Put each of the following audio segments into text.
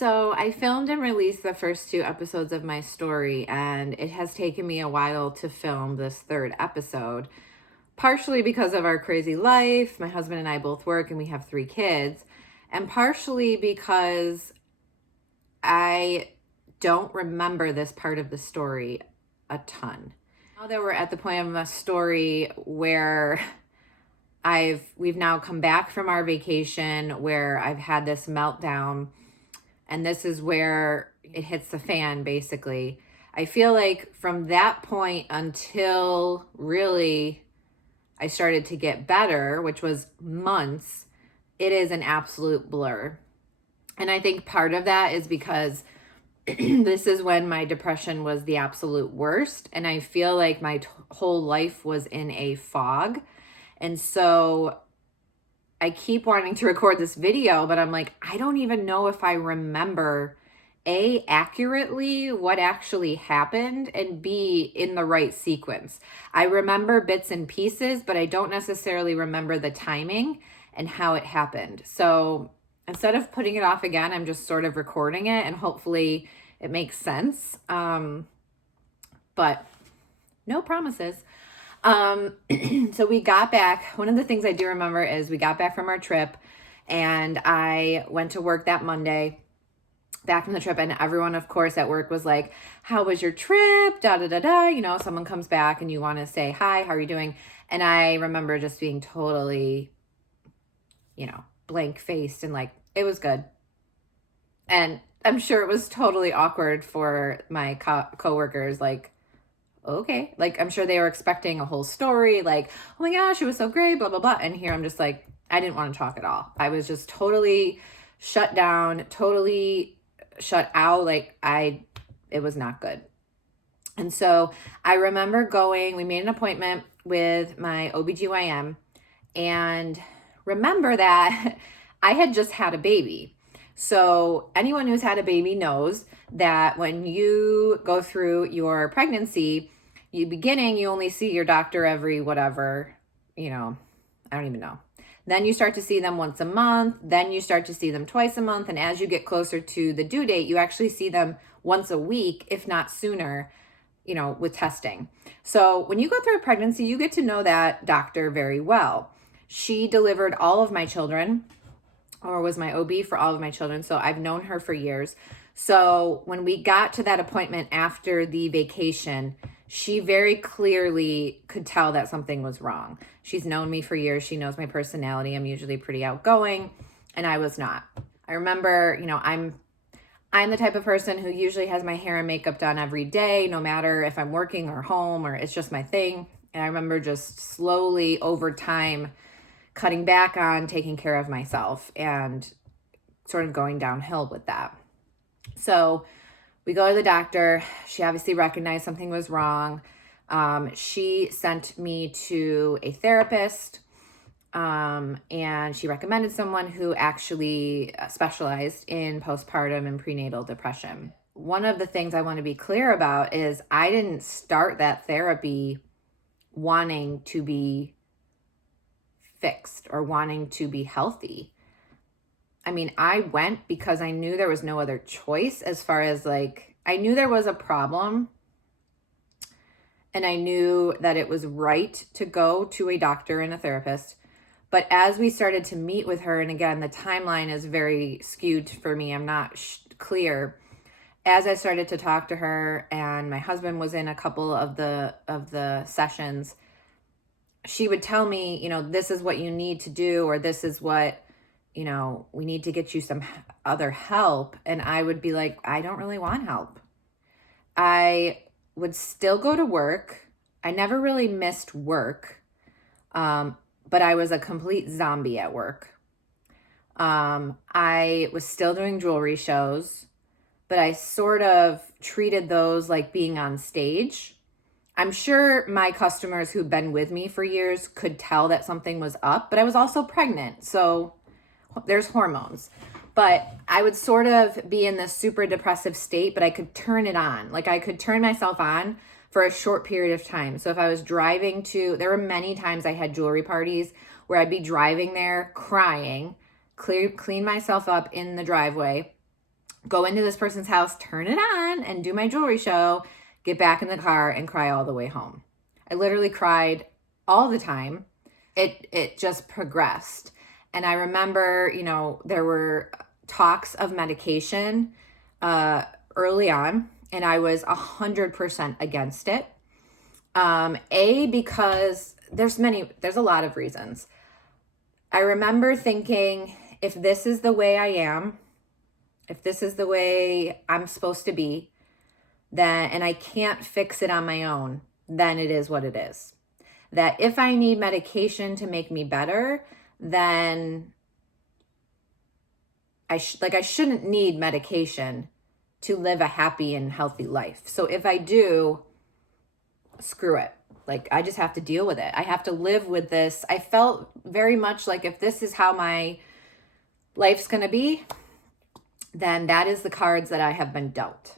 So I filmed and released the first two episodes of my story, and it has taken me a while to film this third episode, partially because of our crazy life. My husband and I both work and we have three kids, and partially because I don't remember this part of the story a ton. Now that we're at the point of the story where we've now come back from our vacation, where I've had this meltdown, and this is where it hits the fan, basically. I feel like from that point until really I started to get better, which was months, it is an absolute blur. And I think part of that is because this is when my depression was the absolute worst. And I feel like my whole life was in a fog. And so I keep wanting to record this video, but I'm like, I don't even know if I remember A, accurately what actually happened, and B, in the right sequence. I remember bits and pieces, but I don't necessarily remember the timing and how it happened. So instead of putting it off again, I'm just sort of recording it, and hopefully it makes sense. But no promises. So we got back. One of the things I do remember is we got back from our trip, and I went to work that Monday back from the trip, and everyone, of course, at work was like, how was your trip? Da, da, da, da. You know, someone comes back and you want to say, hi, how are you doing? And I remember just being totally, blank faced and like, it was good. And I'm sure it was totally awkward for my coworkers. Like, okay. Like, I'm sure they were expecting a whole story, like, oh my gosh, it was so great, blah, blah, blah. And here I'm just like, I didn't want to talk at all. I was just totally shut down, totally shut out. Like, it was not good. And so I remember we made an appointment with my OBGYN, and remember that I had just had a baby. So anyone who's had a baby knows that when you go through your pregnancy, you only see your doctor every whatever, I don't even know. Then you start to see them once a month. Then you start to see them twice a month. And as you get closer to the due date, you actually see them once a week, if not sooner, with testing. So when you go through a pregnancy, you get to know that doctor very well. She delivered all of my children, or was my OB for all of my children. So I've known her for years. So when we got to that appointment after the vacation, she very clearly could tell that something was wrong. She's known me for years. She knows my personality. I'm usually pretty outgoing, and I was not. I remember, I'm the type of person who usually has my hair and makeup done every day, no matter if I'm working or home, or it's just my thing. And I remember just slowly over time cutting back on taking care of myself and sort of going downhill with that. So we go to the doctor. She obviously recognized something was wrong. She sent me to a therapist, and she recommended someone who actually specialized in postpartum and prenatal depression. One of the things I want to be clear about is I didn't start that therapy wanting to be fixed or wanting to be healthy. I mean, I went because I knew there was no other choice, as far as like, I knew there was a problem, and I knew that it was right to go to a doctor and a therapist. But as we started to meet with her, and again, the timeline is very skewed for me, I'm not clear. As I started to talk to her, and my husband was in a couple of the sessions, she would tell me, this is what you need to do, or this is what, we need to get you some other help. And I would be like, I don't really want help. I would still go to work. I never really missed work. But I was a complete zombie at work. I was still doing jewelry shows, but I sort of treated those like being on stage. I'm sure my customers who've been with me for years could tell that something was up, but I was also pregnant. So there's hormones. But I would sort of be in this super depressive state, but I could turn it on. Like, I could turn myself on for a short period of time. So if I was driving there were many times I had jewelry parties where I'd be driving there crying, clean myself up in the driveway, go into this person's house, turn it on, and do my jewelry show, get back in the car, and cry all the way home. I literally cried all the time. It just progressed. And I remember, there were talks of medication early on, and I was 100% against it. Because there's a lot of reasons. I remember thinking, if this is the way I am, if this is the way I'm supposed to be, then, and I can't fix it on my own, then it is what it is. That if I need medication to make me better, then I shouldn't need medication to live a happy and healthy life. So if I do, screw it. I just have to deal with it. I have to live with this. I felt very much like if this is how my life's going to be, then that is the cards that I have been dealt.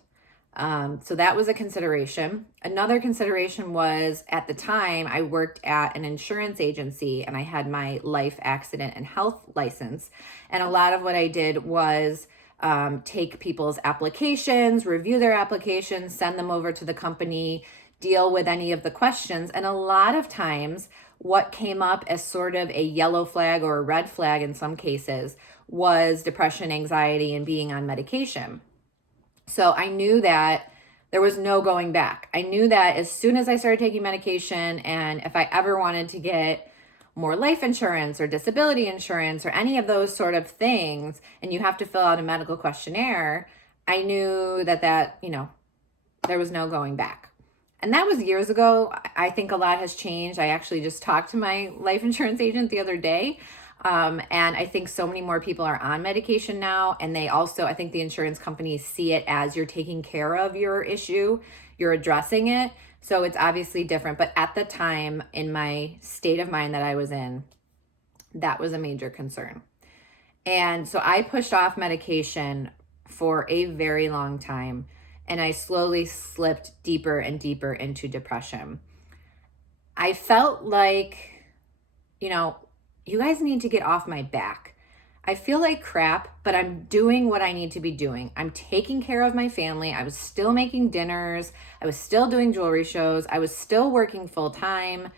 So that was a consideration. Another consideration was, at the time, I worked at an insurance agency and I had my life accident and health license. And a lot of what I did was take people's applications, review their applications, send them over to the company, deal with any of the questions. And a lot of times, what came up as sort of a yellow flag or a red flag in some cases was depression, anxiety, and being on medication. So I knew that there was no going back. I knew that as soon as I started taking medication, and if I ever wanted to get more life insurance or disability insurance or any of those sort of things, and you have to fill out a medical questionnaire, I knew that there was no going back. And that was years ago. I think a lot has changed. I actually just talked to my life insurance agent the other day. And I think so many more people are on medication now. And they also, I think the insurance companies see it as you're taking care of your issue, you're addressing it. So it's obviously different. But at the time, in my state of mind that I was in, that was a major concern. And so I pushed off medication for a very long time. And I slowly slipped deeper and deeper into depression. I felt like, you guys need to get off my back. I feel like crap, but I'm doing what I need to be doing. I'm taking care of my family. I was still making dinners. I was still doing jewelry shows. I was still working full time.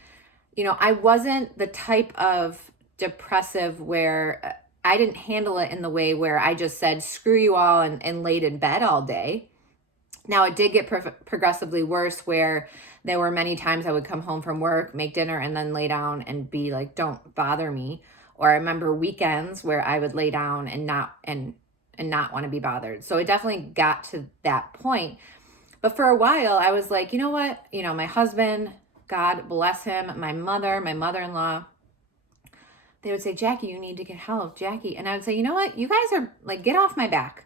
I wasn't the type of depressive where I didn't handle it in the way where I just said, screw you all, and laid in bed all day. Now, it did get progressively worse, where there were many times I would come home from work, make dinner, and then lay down and be like, don't bother me. Or I remember weekends where I would lay down and not want to be bothered. So it definitely got to that point. But for a while, I was like, you know what? My husband, God bless him, my mother-in-law, they would say, Jackie, you need to get help, Jackie. And I would say, you know what? You guys are get off my back.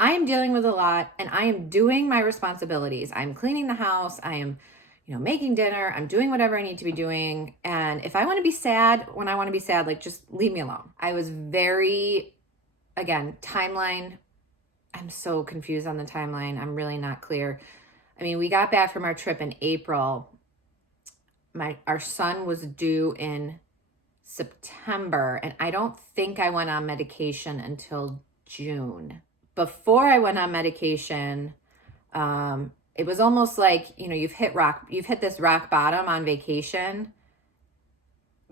I am dealing with a lot, and I am doing my responsibilities. I'm cleaning the house. I am, making dinner. I'm doing whatever I need to be doing. And if I want to be sad when I want to be sad, just leave me alone. I was very, again, timeline. I'm so confused on the timeline. I'm really not clear. I mean, we got back from our trip in April. Our son was due in September, and I don't think I went on medication until June. Before I went on medication, it was almost like, you've hit this rock bottom on vacation,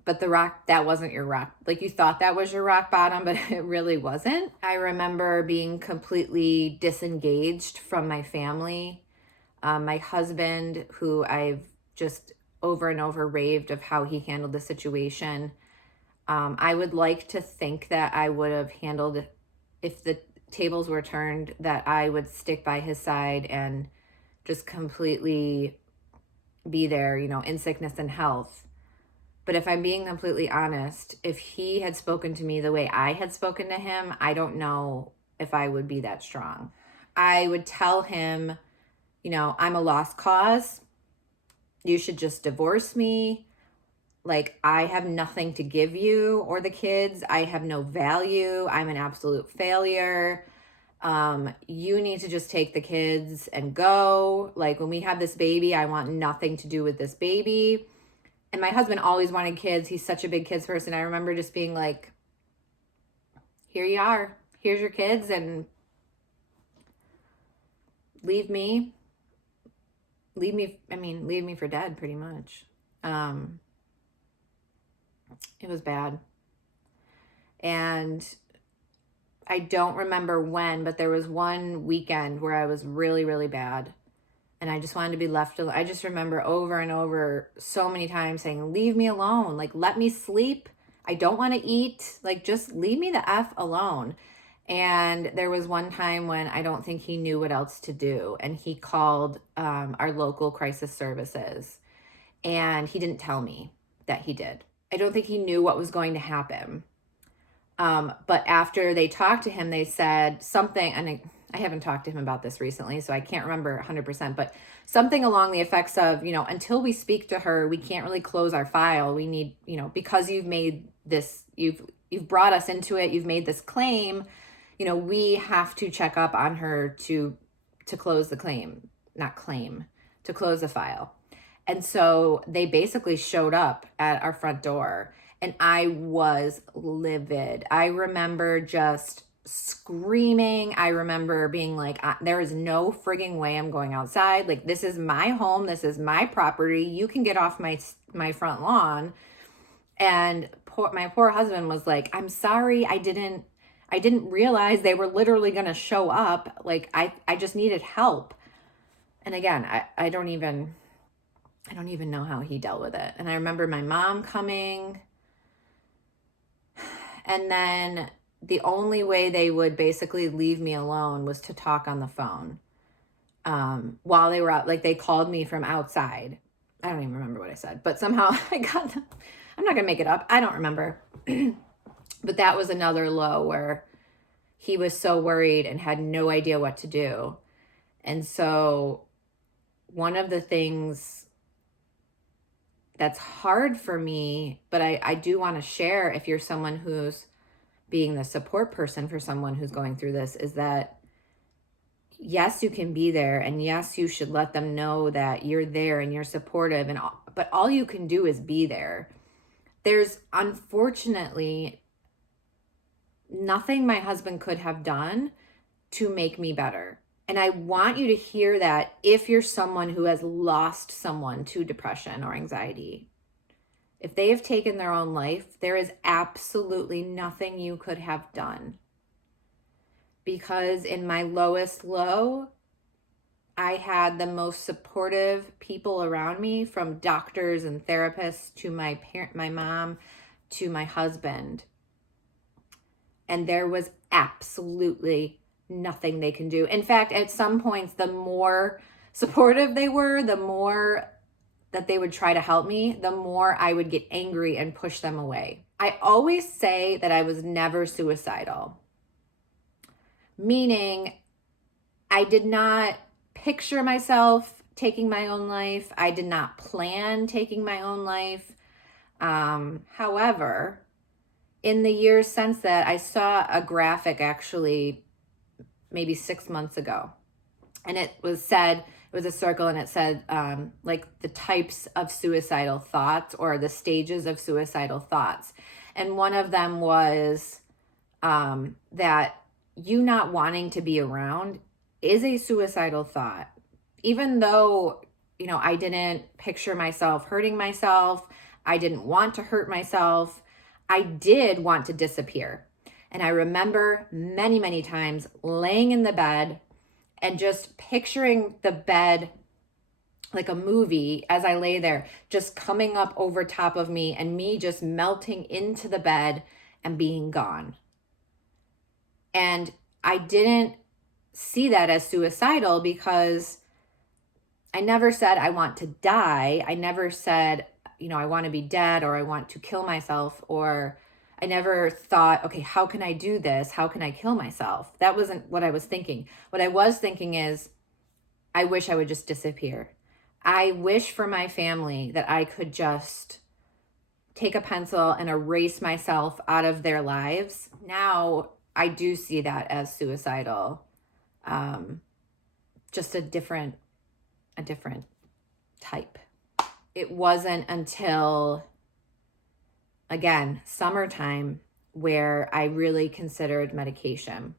but that wasn't your rock. You thought that was your rock bottom, but it really wasn't. I remember being completely disengaged from my family. My husband, who I've just over and over raved of how he handled the situation. I would like to think that I would have handled, if the tables were turned, that I would stick by his side and just completely be there, in sickness and health. But if I'm being completely honest, if he had spoken to me the way I had spoken to him, I don't know if I would be that strong. I would tell him, I'm a lost cause. You should just divorce me. I have nothing to give you or the kids. I have no value. I'm an absolute failure. You need to just take the kids and go. When we have this baby, I want nothing to do with this baby. And my husband always wanted kids. He's such a big kids person. I remember just being like, here you are. Here's your kids, and leave me, leave me for dead pretty much. It was bad. And I don't remember when, but there was one weekend where I was really, really bad. And I just wanted to be left alone. I just remember over and over so many times saying, leave me alone. Like, let me sleep. I don't want to eat. Like, just leave me the F alone. And there was one time when I don't think he knew what else to do. And he called our local crisis services. And he didn't tell me that he did. I don't think he knew what was going to happen. But after they talked to him, they said something, and I haven't talked to him about this recently, so I can't remember 100%, but something along the effects of, until we speak to her, we can't really close our file. We need, because you've made this, you've brought us into it, you've made this claim, we have to check up on her to close the to close the file. And so they basically showed up at our front door. And I was livid. I remember just screaming. I remember being like, there is no frigging way I'm going outside. Like, this is my home. This is my property. You can get off my front lawn. And my poor husband was like, I'm sorry. I didn't realize they were literally going to show up. Like, I just needed help. And again, I don't even know how he dealt with it. And I remember my mom coming. And then the only way they would basically leave me alone was to talk on the phone while they were out. Like, they called me from outside. I don't even remember what I said, but somehow I'm not going to make it up. I don't remember. But that was another low where he was so worried and had no idea what to do. And so one of the things that's hard for me, but I do want to share, if you're someone who's being the support person for someone who's going through this, is that yes, you can be there, and yes, you should let them know that you're there and you're supportive, but all you can do is be there. There's unfortunately nothing my husband could have done to make me better. And I want you to hear that if you're someone who has lost someone to depression or anxiety. If they have taken their own life, there is absolutely nothing you could have done. Because in my lowest low, I had the most supportive people around me, from doctors and therapists to my mom, to my husband. And there was absolutely nothing they can do. In fact, at some points, the more supportive they were, the more that they would try to help me, the more I would get angry and push them away. I always say that I was never suicidal, meaning I did not picture myself taking my own life. I did not plan taking my own life. However, in the years since that, I saw a graphic actually maybe 6 months ago. And it was a circle, and it said like the types of suicidal thoughts, or the stages of suicidal thoughts. And one of them was that you not wanting to be around is a suicidal thought. Even though, I didn't picture myself hurting myself, I didn't want to hurt myself, I did want to disappear. And I remember many, many times laying in the bed and just picturing the bed like a movie as I lay there, just coming up over top of me and me just melting into the bed and being gone. And I didn't see that as suicidal because I never said I want to die. I never said, I want to be dead, or I want to kill myself, or I never thought, okay, how can I do this? How can I kill myself? That wasn't what I was thinking. What I was thinking is, I wish I would just disappear. I wish for my family that I could just take a pencil and erase myself out of their lives. Now I do see that as suicidal. Just a different type. It wasn't until, again, summertime, where I really considered medication.